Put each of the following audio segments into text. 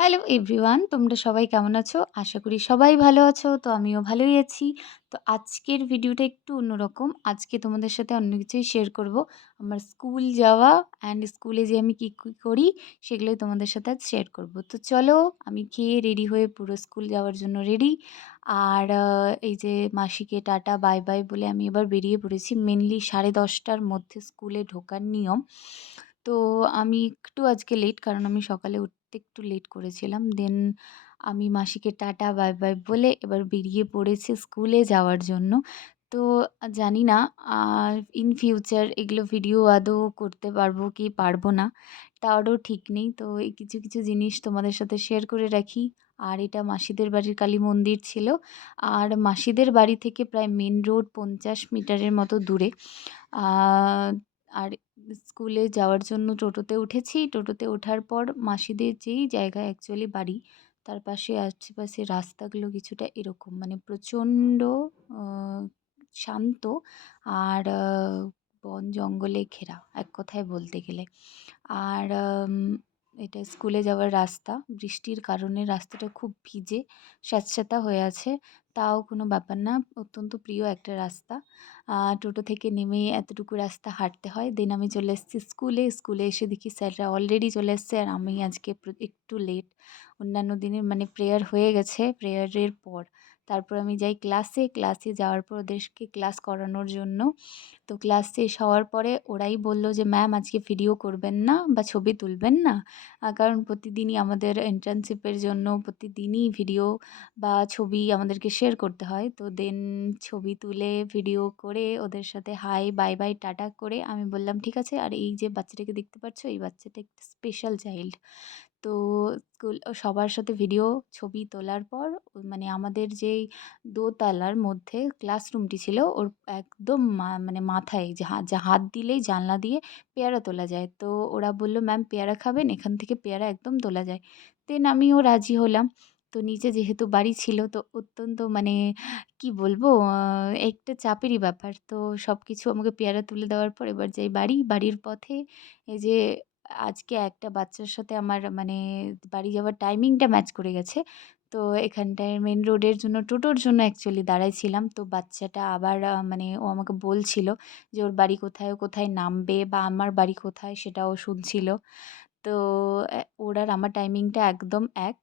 Hello everyone তোমরা সবাই কেমন আছো? আশা করি সবাই ভালো আছো। তো আমিও ভালোই আছি। তো আজকের ভিডিওটা একটু অন্যরকম। আজকে তোমাদের সাথে অন্য কিছুই শেয়ার করব। আমার স্কুল যাওয়া অ্যান্ড স্কুলে যে আমি কী, কী করি সেগুলোই তোমাদের সাথে আজ শেয়ার করব। তো চলো আমি খেয়ে রেডি হয়ে পুরো স্কুল যাওয়ার জন্য রেডি। আর এই যে মাসিকে টাটা বাই, বাই বলে আমি এবার বেরিয়ে পড়েছি। মেনলি 10:30টার মধ্যে স্কুলে ঢোকার নিয়ম। তো আমি একটু আজকে লেট কারণ আমি সকালে উঠতে একটু লেট করেছিলাম। দেন আমি মাসিকে টাটা বাই, বাই বলে এবার বেরিয়ে পড়েছি স্কুলে যাওয়ার জন্য। তো জানি না আর ইন ফিউচার এগুলো ভিডিও আদৌ করতে পারব কি পারব না তারও ঠিক নেই। তো এই কিছু, কিছু জিনিস তোমাদের সাথে শেয়ার করে রাখি। আর এটা মাসিদের বাড়ির কালী মন্দির ছিল। আর মাসিদের বাড়ি থেকে প্রায় মেন রোড ৫০ মিটারের মতো দূরে। আর স্কুলে যাওয়ার জন্য টোটোতে উঠেছি। টোটোতে ওঠার পর মাসিদের যেই জায়গায় অ্যাকচুয়ালি বাড়ি, তার পাশে আশেপাশে রাস্তাগুলো কিছুটা এরকম মানে প্রচণ্ড শান্ত আর বন জঙ্গলে ঘেরা এক কথায় বলতে গেলে। আর এটা স্কুলে যাওয়ার রাস্তা। বৃষ্টির কারণে রাস্তাটা খুব ভিজে স্যাঁতসেঁতা হয়ে আছে। তাও কোনো ব্যাপার না। অত্যন্ত প্রিয় একটা রাস্তা। টোটো থেকে নেমে এতটুকু রাস্তা হাঁটতে হয়। দেন আমি চলে এসেছি স্কুলে। স্কুলে এসে দেখি স্যাররা অলরেডি চলে এসছে আর আমি আজকে একটু লেট। অন্যান্য দিনে মানে প্রেয়ার হয়ে গেছে, প্রেয়ারের পর। তারপর আমি যাই ক্লাসে। ক্লাসে যাওয়ার পর ওদেরকে ক্লাস করানোর জন্য। তো ক্লাস শেষ হওয়ার পরে ওরাই বলল যে, "ম্যাম আজকে ভিডিও করবেন না বা ছবি তুলবেন না?" কারণ প্রতিদিনই আমাদের ইন্টার্নশিপের জন্য প্রতিদিনই ভিডিও বা ছবি আমাদেরকে শেয়ার করতে হয়। তো দেন ছবি তুলে ভিডিও করে ওদের সাথে হাই, বাই, বাই, টাটা করে আমি বললাম, "ঠিক আছে। আর এই যে বাচ্চাটাকে দেখতে পাচ্ছ এই বাচ্চাটা একটা স্পেশাল চাইল্ড।" তো সবার সাথে ভিডিও ছবি তোলার পর মানে আমাদের যেই দোতলার মধ্যে ক্লাসরুমটি ছিল ওর একদম মানে মাথায় যা হাত দিলেই জানলা দিয়ে পেয়ারা তোলা যায়। তো ওরা বলল, "ম্যাম পেয়ারা খাবেন? এখান থেকে পেয়ারা একদম তোলা যায়।" দেন আমিও রাজি হলাম। তো নিচে যেহেতু বাড়ি ছিল তো অত্যন্ত মানে কি বলব একটা চাপেরই ব্যাপার। তো সব কিছু আমাকে পেয়ারা তুলে দেওয়ার পর এবার যাই বাড়ি। বাড়ির পথে এই যে আজকে একটা বাচ্চার সাথে আমার মানে বাড়ি যাওয়ার টাইমিংটা ম্যাচ করে গেছে। তো এখানটায় মেন রোডের জন্য টোটোর জন্য অ্যাকচুয়ালি দাঁড়াইছিলাম। তো বাচ্চাটা আবার মানে ও আমাকে বলছিল যে ওর বাড়ি কোথায়, ও কোথায় নামবে বা আমার বাড়ি কোথায় সেটাও শুনছিল। তো ওর আর আমার টাইমিংটা একদম এক।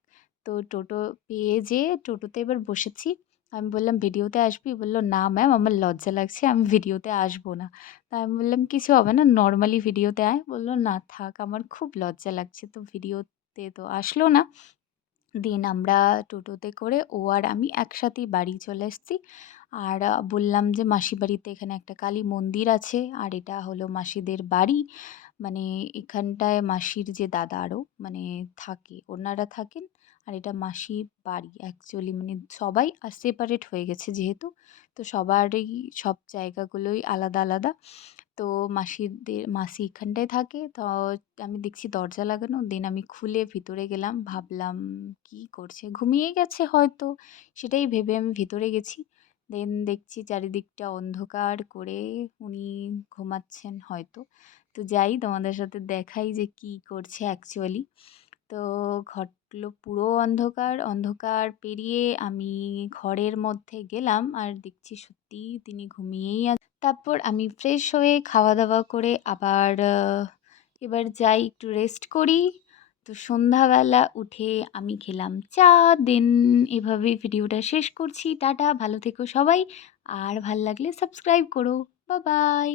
তো টোটো পেয়ে যেয়ে টোটোতে এবার বসেছি। আমি বললাম, "ভিডিওতে আসবি?" বলল, "না ম্যাম আমার লজ্জা লাগছে। আমি ভিডিওতে আসব না।" তা আমি বললাম, "কিছু হবে না। নর্মালি ভিডিওতে আয়।" বলল "না থাক আমার খুব লজ্জা লাগছে।" তো ভিডিওতে তো আসলো না। দিন আমরা টোটোতে করে ও আর আমি একসাথেই বাড়ি চলে এসেছি। আর বললাম যে, "মাসির বাড়িতে এখানে একটা কালী মন্দির আছে। আর এটা হলো মাসিদের বাড়ি। মানে এখানটায় মাসির যে দাদা আরও মানে থাকে, ওনারা থাকেন। আর এটা মাসির বাড়ি অ্যাকচুয়ালি মানে সবাই আর সেপারেট হয়ে গেছে যেহেতু। তো সবারই সব জায়গাগুলোই আলাদা, আলাদা। তো মাসিদের মাসি এখানটায় থাকে। তো আমি দেখছি দরজা লাগানো। দেন আমি খুলে ভিতরে গেলাম। ভাবলাম কি করছে? ঘুমিয়ে গেছে হয়তো। সেটাই ভেবে আমি ভিতরে গেছি। দেন দেখছি চারিদিকটা অন্ধকার করে উনি ঘুমাচ্ছেন হয়তো। তো যাই তোমাদের সাথে দেখাই যে কি করছে অ্যাকচুয়ালি। তো ঘরগুলো পুরো অন্ধকার। অন্ধকার পেরিয়ে আমি ঘরের মধ্যে গেলাম আর দেখছি সত্যিই তিনি ঘুমিয়েই আ তারপর আমি ফ্রেশ হয়ে খাওয়া-দাওয়া করে আবার এবার যাই একটু রেস্ট করি। তো সন্ধ্যাবেলা উঠে আমি খেলাম চা। দেন এভাবে ভিডিওটা শেষ করছি। টাটা, ভালো থেকো সবাই। আর ভালো লাগলে সাবস্ক্রাইব করো। বা বাই।